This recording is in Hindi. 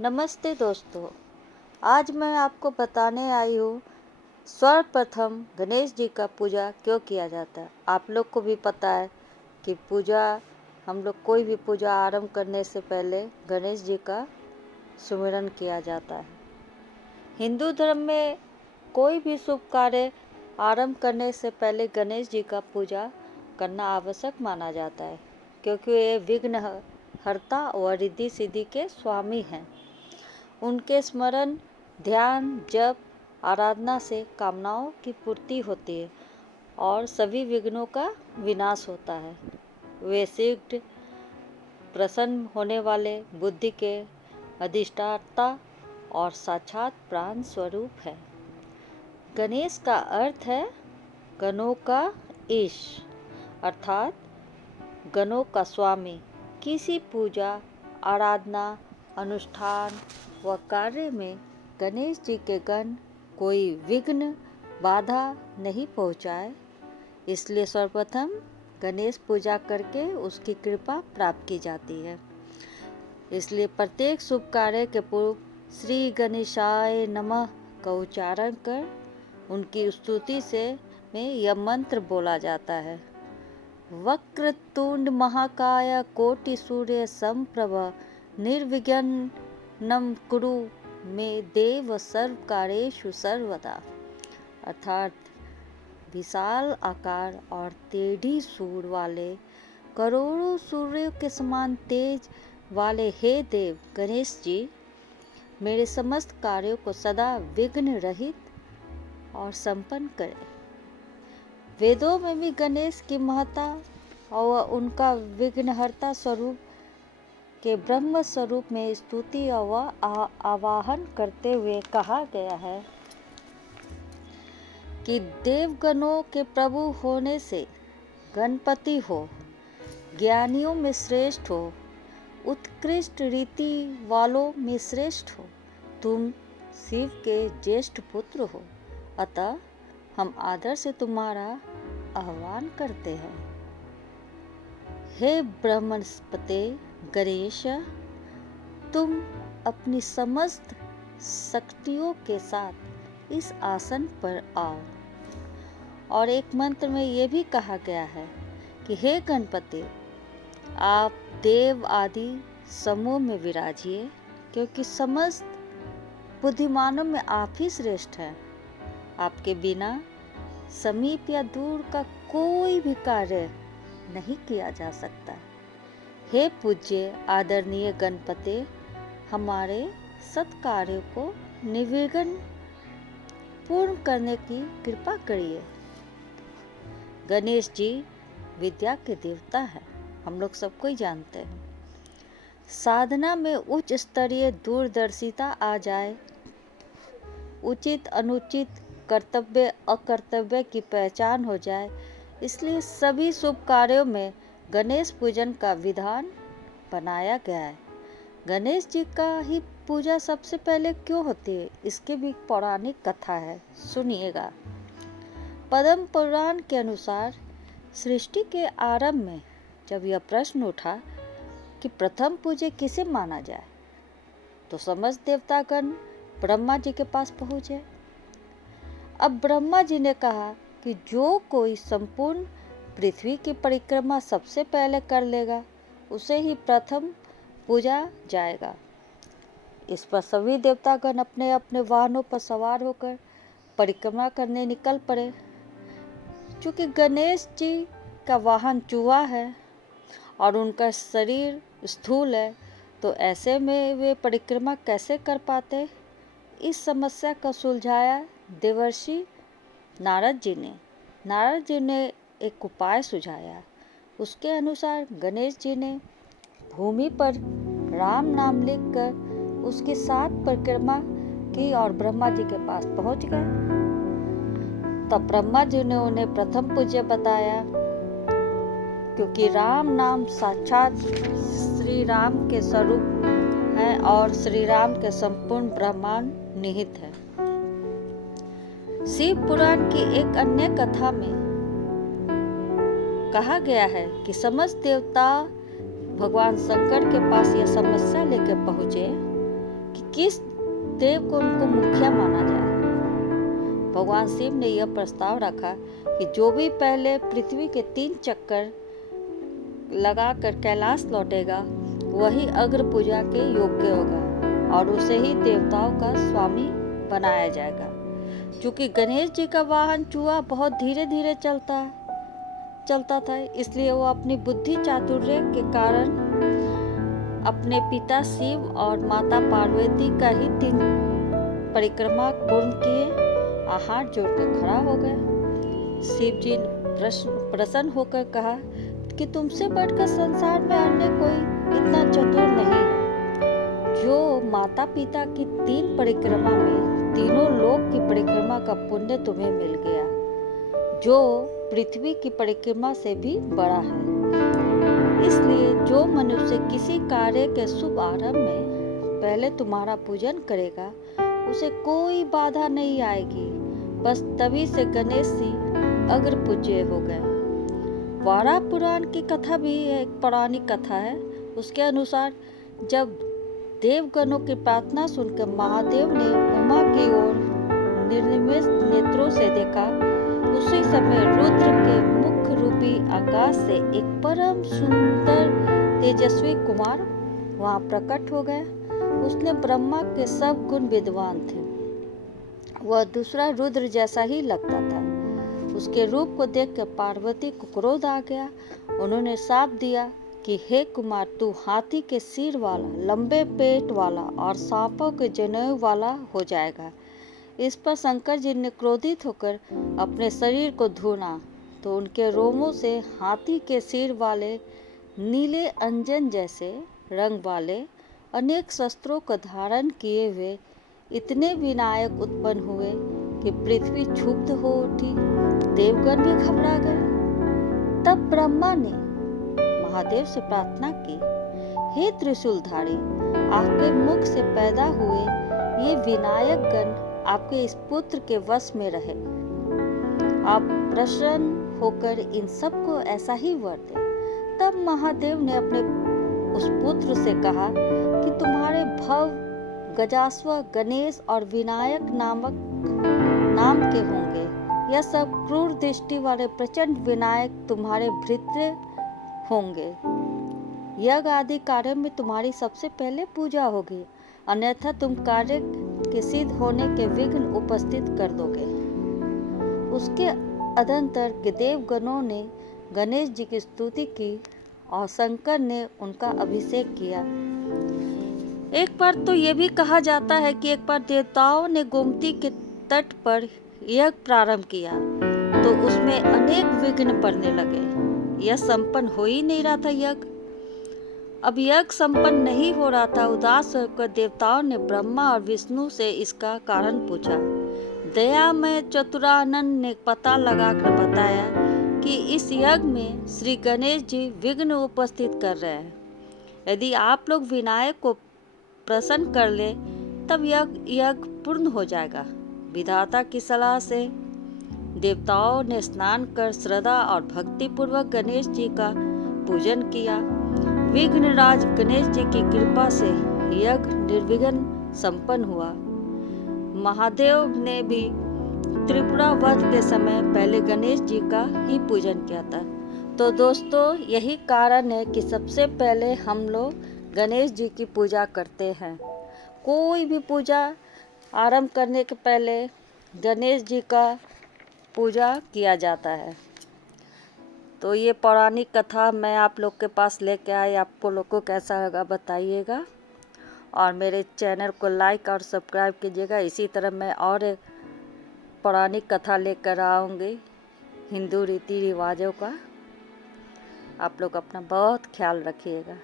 नमस्ते दोस्तों, आज मैं आपको बताने आई हूँ सर्वप्रथम गणेश जी का पूजा क्यों किया जाता है। आप लोग को भी पता है कि हम लोग कोई भी पूजा आरंभ करने से पहले गणेश जी का सुमिरन किया जाता है। हिंदू धर्म में कोई भी शुभ कार्य आरंभ करने से पहले गणेश जी का पूजा करना आवश्यक माना जाता है, क्योंकि ये विघ्न हर्ता और रिद्धि सिद्धि के स्वामी हैं। उनके स्मरण, ध्यान, जप, आराधना से कामनाओं की पूर्ति होती है और सभी विघ्नों का विनाश होता है। वे शीघ्र प्रसन्न होने वाले बुद्धि के अधिष्ठाता और साक्षात प्राण स्वरूप है। गणेश का अर्थ है गणों का ईश, अर्थात गणों का स्वामी। किसी पूजा, आराधना, अनुष्ठान व कार्य में गणेश जी के गण कोई विघ्न, बाधा नहीं पहुँचाए, इसलिए सर्वप्रथम गणेश पूजा करके उसकी कृपा प्राप्त की जाती है। इसलिए प्रत्येक शुभ कार्य के पूर्व श्री गणेशाय नमः का उच्चारण कर उनकी स्तुति में यह मंत्र बोला जाता है। वक्रतुंड महाकाय कोटि सूर्य समप्रभ निर्विघ्नं कुरु मे देव सर्व कार्येषु सर्वदा। अर्थात विशाल आकार और टेढ़ी सूंड वाले, करोड़ों सूर्यों के समान तेज वाले हे देव गणेश जी, मेरे समस्त कार्यों को सदा विघ्न रहित और संपन्न करें। वेदों में भी गणेश की महत्ता और उनका विघ्नहर्ता स्वरूप के ब्रह्म स्वरूप में स्तुति और आवाहन करते हुए कहा गया है कि देवगणों के प्रभु होने से गणपति हो, ज्ञानियों में श्रेष्ठ हो, उत्कृष्ट रीति वालों में श्रेष्ठ हो, तुम शिव के ज्येष्ठ पुत्र हो, अतः हम आदर से तुम्हारा आह्वान करते हैं। हे ब्रह्मस्पते गणेश, तुम अपनी समस्त शक्तियों के साथ इस आसन पर आओ। और एक मंत्र में ये भी कहा गया है कि हे गणपति, आप देव आदि समूह में विराजिए, क्योंकि समस्त बुद्धिमानों में आप ही श्रेष्ठ हैं। आपके बिना समीप या दूर का कोई भी कार्य नहीं किया जा सकता। हे पूज्य आदरणीय गणपति, हमारे सत्कार्यों को निर्विघ्न पूर्ण करने की कृपा करिए। गणेश जी विद्या के देवता हैं, हम लोग सबको ही जानते हैं। साधना में उच्च स्तरीय दूरदर्शिता आ जाए, उचित अनुचित, कर्तव्य अकर्तव्य की पहचान हो जाए, इसलिए सभी शुभ कार्यों में गणेश पूजन का विधान बनाया गया है। गणेश जी का ही पूजा सबसे पहले क्यों होती है, इसकी भी पौराणिक कथा है, सुनिएगा। पद्म पुराण के अनुसार सृष्टि के आरंभ में जब यह प्रश्न उठा कि प्रथम पूज्य किसे माना जाए, तो समस्त देवतागण ब्रह्मा जी के पास पहुँचे। अब ब्रह्मा जी ने कहा कि जो कोई संपूर्ण पृथ्वी की परिक्रमा सबसे पहले कर लेगा, उसे ही प्रथम पूजा जाएगा। इस पर सभी देवतागण अपने अपने वाहनों पर सवार होकर परिक्रमा करने निकल पड़े। चूँकि गणेश जी का वाहन चूहा है और उनका शरीर स्थूल है, तो ऐसे में वे परिक्रमा कैसे कर पाते। इस समस्या का सुलझाया देवर्षि नारद जी ने एक उपाय सुझाया। उसके अनुसार गणेश जी ने भूमि पर राम नाम लिखकर उसकी 7 परिक्रमा की और ब्रह्मा जी के पास पहुंच गए। तब ब्रह्मा जी ने उन्हें प्रथम पूज्य बताया, क्योंकि राम नाम साक्षात श्री राम के स्वरूप है और श्री राम के संपूर्ण ब्रह्मांड निहित है। शिव पुराण की एक अन्य कथा में कहा गया है कि समस्त देवता भगवान शंकर के पास यह समस्या लेकर पहुँचे किस देव को उनको मुखिया माना जाए। भगवान शिव ने यह प्रस्ताव रखा कि जो भी पहले पृथ्वी के 3 चक्कर लगाकर कैलाश लौटेगा वही अग्र पूजा के योग्य होगा और उसे ही देवताओं का स्वामी बनाया जाएगा। क्योंकि गणेश जी का वाहन चूहा बहुत धीरे धीरे चलता था, इसलिए वो अपनी बुद्धि चातुर्य के कारण अपने पिता शिव और माता पार्वती का ही 3 परिक्रमा पूर्ण किए, हाथ जोड़कर खड़ा हो गए। शिव जी ने प्रसन्न होकर कहा कि तुमसे बढ़कर संसार में अन्य कोई इतना चतुर नहीं है। जो माता पिता की 3 परिक्रमा में तीनों लोक की परिक्रमा का पुण्य तुम्हें मिल गया, जो पृथ्वी की परिक्रमा से भी बड़ा है। इसलिए जो मनुष्य किसी कार्य के शुभ आरंभ में पहले तुम्हारा पूजन करेगा उसे कोई बाधा नहीं आएगी। बस तभी से गणेश जी अग्र पूज्य हो गए। वारा पुराण की कथा भी एक पौराणिक कथा है। उसके अनुसार जब देवगणों की प्रार्थना सुनकर महादेव ने उमा की ओर निर्निमेष नेत्रों से देखा, उसी समय रुद्र के मुख रूपी आकाश से एक परम सुंदर तेजस्वी कुमार वहां प्रकट हो गए। उसने ब्रह्मा के सब गुण विद्वान थे। वह दूसरा रुद्र जैसा ही लगता था। उसके रूप को देखकर पार्वती को क्रोध आ गया। उन्होंने शाप दिया कि हे कुमार, तू हाथी के सिर वाला, लंबे पेट वाला और सांपों के जनेऊ वाला हो जाएगा। इस पर शंकर जी ने क्रोधित होकर अपने शरीर को धुना, तो उनके रोमों से हाथी के सिर वाले, नीले अंजन जैसे रंग वाले अनेक शस्त्रों को धारण किए हुए इतने विनायक उत्पन्न हुए कि पृथ्वी क्षुब्ध हो उठी। देवगण भी घबरा गए। तब ब्रह्मा ने महादेव से प्रार्थना की, हे त्रिशूलधारी, आपके मुख से पैदा हुए ये विनायक गण आपके इस पुत्र के वश में रहे। आप प्रसन्न होकर इन सबको ऐसा ही वर दें। तब महादेव ने अपने उस पुत्र से कहा कि तुम्हारे भव, गजास्व, गणेश और विनायक नाम के होंगे। यह सब क्रूर दृष्टि वाले प्रचंड विनायक तुम्हारे भृत्य होंगे। यज्ञ आदि कार्य में तुम्हारी सबसे पहले पूजा होगी, अन्यथा तुम कार्य के सिद्ध होने के विघ्न उपस्थित कर दोगे। उसके अदंतर देवगणों ने गणेश जी की स्तुति की और शंकर ने उनका अभिषेक किया। एक बार तो ये भी कहा जाता है कि एक बार देवताओं ने गोमती के तट पर यज्ञ प्रारंभ किया तो उसमें अनेक विघ्न पड़ने लगे। यह संपन्न हो ही नहीं रहा था यज्ञ। अब यज्ञ संपन्न नहीं हो रहा था। उदास होकर देवताओं ने ब्रह्मा और विष्णु से इसका कारण पूछा। दयामय चतुरानन ने पता लगाकर बताया कि इस यज्ञ में श्री गणेश जी विघ्न उपस्थित कर रहे हैं। यदि आप लोग विनायक को प्रसन्न कर ले तब यज्ञ पूर्ण हो जाएगा। विधाता की सलाह से देवताओं ने स्नान कर श्रद्धा और भक्ति पूर्वक गणेश जी का पूजन किया। विघ्नराज गणेश जी की कृपा से यज्ञ निर्विघ्न संपन्न हुआ। महादेव ने भी त्रिपुरा वध के समय पहले गणेश जी का ही पूजन किया था। तो दोस्तों, यही कारण है कि सबसे पहले हम लोग गणेश जी की पूजा करते हैं। कोई भी पूजा आरंभ करने के पहले गणेश जी का पूजा किया जाता है। तो ये पौराणिक कथा मैं आप लोग के पास लेके आई। आपको लोग को कैसा लगा बताइएगा और मेरे चैनल को लाइक और सब्सक्राइब कीजिएगा। इसी तरह मैं और एक पौराणिक कथा लेकर आऊँगी हिंदू रीति रिवाजों का। आप लोग अपना बहुत ख्याल रखिएगा।